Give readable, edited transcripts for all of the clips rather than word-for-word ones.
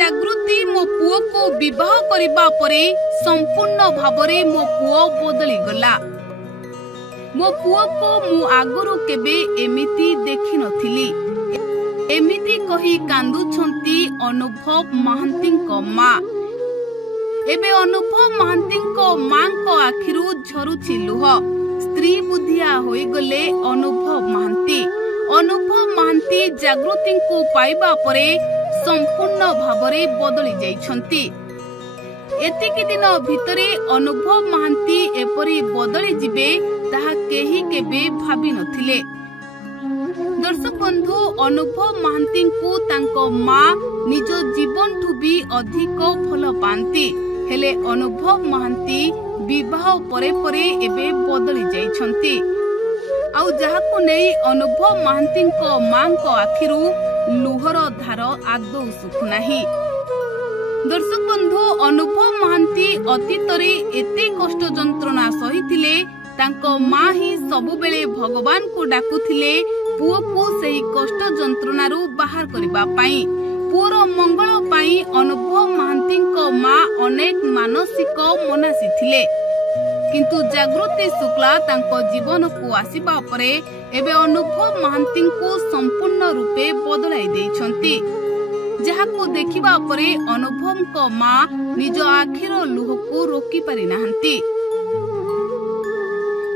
जागृति मो पुओ को विवाह करबा परे संपूर्ण भावरे मो पुओ बदली गला। मो पुओ को मु आगुरु केबे एमिति देखि नथिली। एमिति कही कांदुछंती अनुभव महांती को माँ। एबे अनुभव महांती को माँ को आखिरु झरुछि लुह। स्त्री बुद्धिया होई गले अनुभव महांती। अनुभव महांती जागृति को पाइबा परे संपूर्ण भावरे बदली जाइछंती। एतिकी दिन भितरे अनुभव महांती एपरी बदली जिबे ताहा केही केबे भाबी नथिले। दर्शक बंधु, अनुभव महांती को तांको माँ निज जीवन ठु भी अधिक भल पांती। हेले अनुभव महांती विवाह परे परे एबे बदली जाइछंती। आउ जहाकु नेई अनुभव महांती को माँ को आखिरु लुहर धार आदौ सुखुनाही। दर्शक बंधु, अनुभव महांती अतीतरे एते कष्ट जंत्रणा सहिथिले। तांको माँ ही सबुबेले भगवान को डाकुथिले पुओ को सेही कष्ट जंत्रणारू बाहर करिबा पाई। पुओर मंगल पाई अनुभव महांती को माँ अनेक मानसिक मनासी थिले। किंतु जागृति शुक्ला तांको जीवन को आसीबा परे एबे अनुभव महांती को संपूर्ण रूपे बदलाई देइछंती। जहाको देखिबा परे अनुभव को माँ निज आखिर लुह को रोकी पारि नाहंती।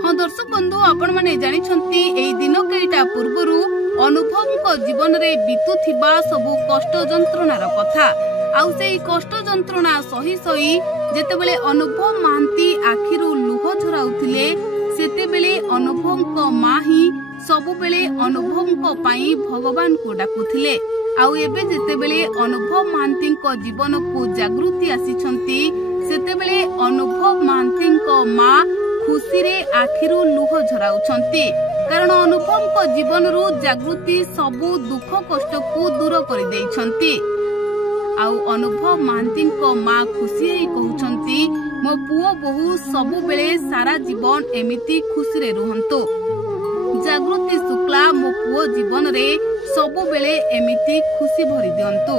हाँ दर्शक बंधु, आपण माने जानिछंती एई दिन केइटा पूर्वरु अनुभव को जीवन रे बीतुथिबा सबु कष्ट जंत्रणार कथा। आउ सेई कष्ट जंत्रणा सही सही जेतेबेले अनुभव महांती आखिरु लुह झराउथिले, सेतेबेले अनुभव को माँ ही सबुबेले अनुभव को पाई भगवान को डाकुथिले। आउ एबे जेतेबेले अनुभव महांती को जीवन को जागृति आसीछंती, सेतेबेले अनुभव महांती को माँ खुशी रे आखिरु लुह झराउछंती। कारण अनुभव को जीवन रु जागृति सबु दुख कष्ट को दूर कर देइछंती। आउ अनुभव महांती को माँ खुशी ही कहउछंती, मो पुओ बहु सबु बेले सारा जीवन एमिति खुशी रे रुहंतो। जागृति शुक्ला मो पुओ जीवन रे सबु बेले एमिति खुशी भरी दियंतु।